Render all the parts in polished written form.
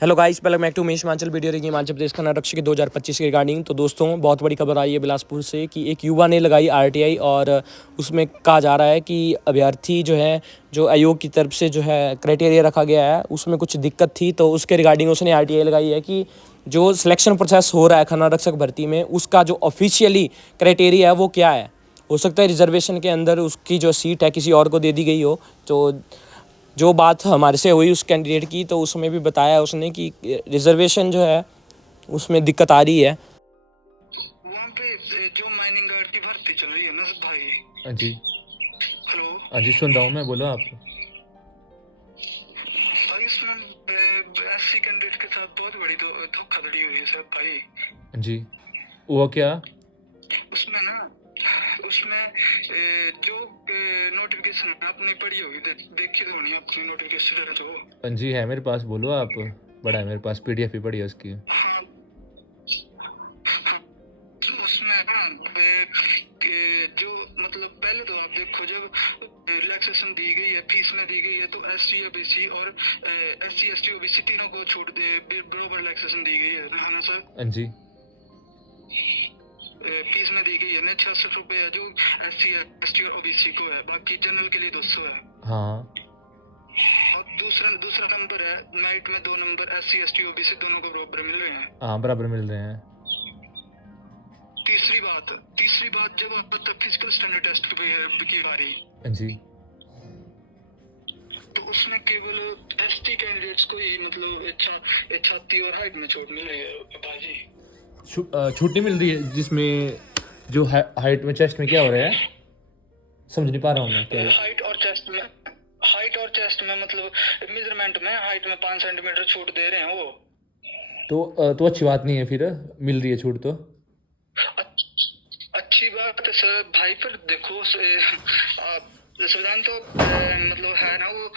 Hello guys, welcome back to मेष Himachal video रही हिमाचल प्रदेश का आरक्षक के 2025 के रिगार्डिंग। तो दोस्तों, बहुत बड़ी खबर आई है बिलासपुर से कि एक युवा ने लगाई आरटीआई और उसमें कहा जा रहा है कि अभ्यर्थी जो है, जो आयोग की तरफ से जो है क्राइटेरिया रखा गया है, उसमें कुछ दिक्कत थी। तो उसके रिगार्डिंग उसने आरटीआई लगाई है कि जो सिलेक्शन प्रोसेस हो रहा है खनन आरक्षक भर्ती में, उसका जो ऑफिशियली क्राइटेरिया है वो क्या है। हो सकता है रिजर्वेशन के अंदर उसकी जो सीट है किसी और को दे दी गई हो। तो जो बात हमारे से हुई उस कैंडिडेट की, तो उसमें भी बताया उसने कि रिजर्वेशन जो है उसमें दिक्कत आ रही है। वहाँ पे जो माइनिंग गार्ड की भर्ती चल रही है ना भाई। हाँ जी। हेलो हाँ जी, सुन रहा हूँ मैं, बोलो आप। भाई, इसमें एससी कैंडिडेट के साथ बहुत बड़ी धोखाधड़ी हुई है सर भाई। हाँ जी, वो क्या? उसमें ना उसमें जो नोटिफिकेशन आपने पढ़ी होगी, देखी तो होनी आपकी नोटिफिकेशन जो। हाँ जी, है मेरे पास, बोलो आप। बड़ा है मेरे पास, पीडीएफ ही पड़ी है उसकी। हाँ, हाँ, तो उसमें ना जो मतलब पहले तो आप देखो, जब रिलैक्सेशन दी गई है, फीस में दी गई है, तो एससी ओबीसी और एससी एसटी ओबीसी तीनों को छूट दे बराबर रिलैक्सेशन दी गई है ना सर। हाँ जी। फीस में दी गई है ना 66 रुपए है जो एससी एसटी और ओबीसी को है, बाकी जनरल के लिए 200 है। हाँ। और दूसरा नंबर है मेरिट में 2 नंबर एससी एसटी ओबीसी दोनों को बराबर मिल रहे हैं। हाँ, बराबर मिल रहे हैं। तीसरी बात जब आप तक फिजिकल स्टैंडर्ड टेस्ट की बारी। हाँ जी। तो उसमें केवल एसटी कैंडिडेट्स को ही मतलब छाती और हाइट में छूट मिल रही है बाजी। छूट नहीं मिल रही है जिसमें जो हाइट में, चेस्ट में क्या हो रहा है, समझ नहीं पा रहा हूँ मैं क्या। हाइट और चेस्ट में मतलब मेजरमेंट में हाइट में 5 सेंटीमीटर छूट दे रहे हैं वो। तो अच्छी बात नहीं है फिर, मिल रही है छूट तो। अच्छी बात है सर भाई, पर देखो संविधान तो मतलब है ना वो,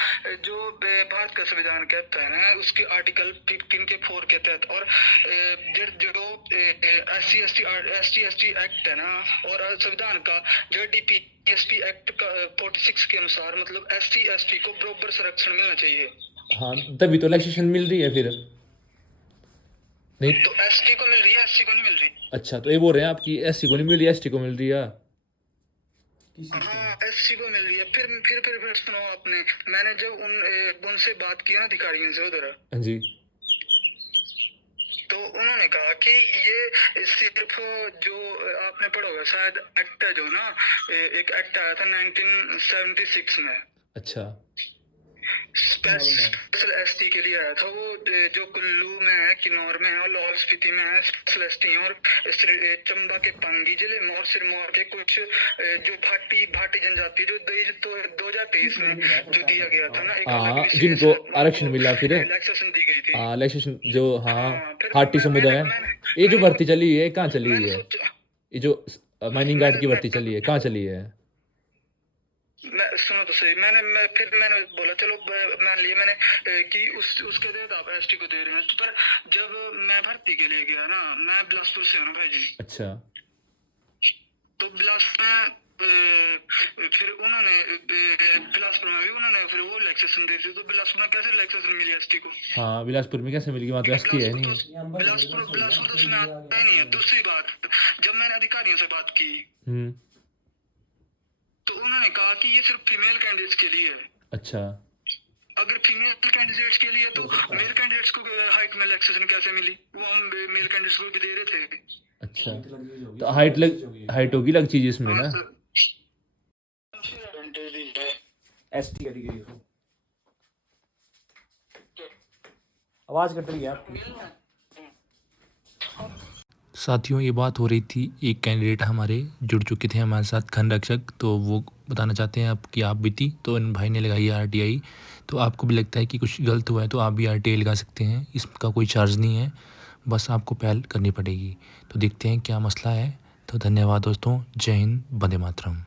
जो भारत का संविधान कहता है ना, उसके आर्टिकल 15 के 4 के तहत, और जो एसटी एसटी एक्ट है ना, और संविधान का जो डीपीएसपी एक्ट का 46 के अनुसार मतलब एसटी एसटी को बराबर संरक्षण मिलना चाहिए। हाँ, तभी तो रिलैक्सेशन मिल रही है फिर। नहीं तो एसटी को मिल रही है, एससी को नहीं मिल रही। अच्छा, तो ये बोल रहे हैं आपकी एससी को नहीं मिल रही, एसटी को मिल रही है। हाँ, एससी को मिल रही है। फिर सुनो आपने, मैंने जब उनसे बात की ना, अधिकारियों से उधर। हाँ जी। तो उन्होंने कहा कि ये सिर्फ जो आपने पढ़ा होगा शायद, एक्ट है जो ना, एक एक्ट आया था 1976 में। अच्छा। स्पेशल एसटी के लिए आया था वो, जो कुल्लू में है, किन्नौर में है, और लाहौल स्पीति में है स्पेशल एसटी, और चंबा के पांगी जिले में, और सिरमौर के कुछ जो भाटी जनजाति जो 2023 में जो दिया गया था ना, एक अलग जिनको आरक्षण मिला फिर रिलैक्सेशन दी गई थी। रिलैक्सेशन जो, हाँ, फिर हाटी समुदाय है। ये जो भर्ती चली है कहाँ चली हुई मैंने है? सोचा, ये जो माइनिंग गार्ड की भर्ती चली है कहाँ चली है? सुनो तो सही, मैंने बोला चलो, मान लिया मैंने कि उसके तहत आप एसटी को दे रहे हैं, पर जब मैं भर्ती के लिए गया ना, मैं बिलासपुर से हूँ ना भाई जी। अच्छा। तो बिलासपुर में फिर उन्होंने बिलासपुर में भी उन्होंने फिर वो रिलैक्सेशन दी थी। तो बिलासपुर में कैसे रिलैक्सेशन मिली एसटी को? हाँ, बिलासपुर में कैसे मिलेगी? वहाँ तो एसटी है नहीं। बिलासपुर तो उसमें आता ही नहीं है। दूसरी बात, जब मैंने अधिकारियों से बात की, तो उन्होंने कहा कि ये सिर्फ फीमेल कैंडिडेट्स के लिए है। अच्छा। अगर फीमेल कैंडिडेट्स के लिए, तो मेल कैंडिडेट्स को हाइट में रिलैक्सेशन कैसे मिली? वो हम मेल कैंडिडेट्स को भी दे रहे थे। अच्छा, तो हाइट होगी लग चीज इसमें ना। एसटी कैटेगरी आवाज कट रही है आपकी। साथियों, ये बात हो रही थी, एक कैंडिडेट हमारे जुड़ चुके थे हमारे साथ खन रक्षक, तो वो बताना चाहते हैं आप कि आप भी थी, तो इन भाई ने लगाई है आरटीआई। तो आपको भी लगता है कि कुछ गलत हुआ है तो आप भी आरटीआई लगा सकते हैं, इसका कोई चार्ज नहीं है, बस आपको पहल करनी पड़ेगी। तो देखते हैं क्या मसला है। तो धन्यवाद दोस्तों, जय हिंद, वंदे मातरम।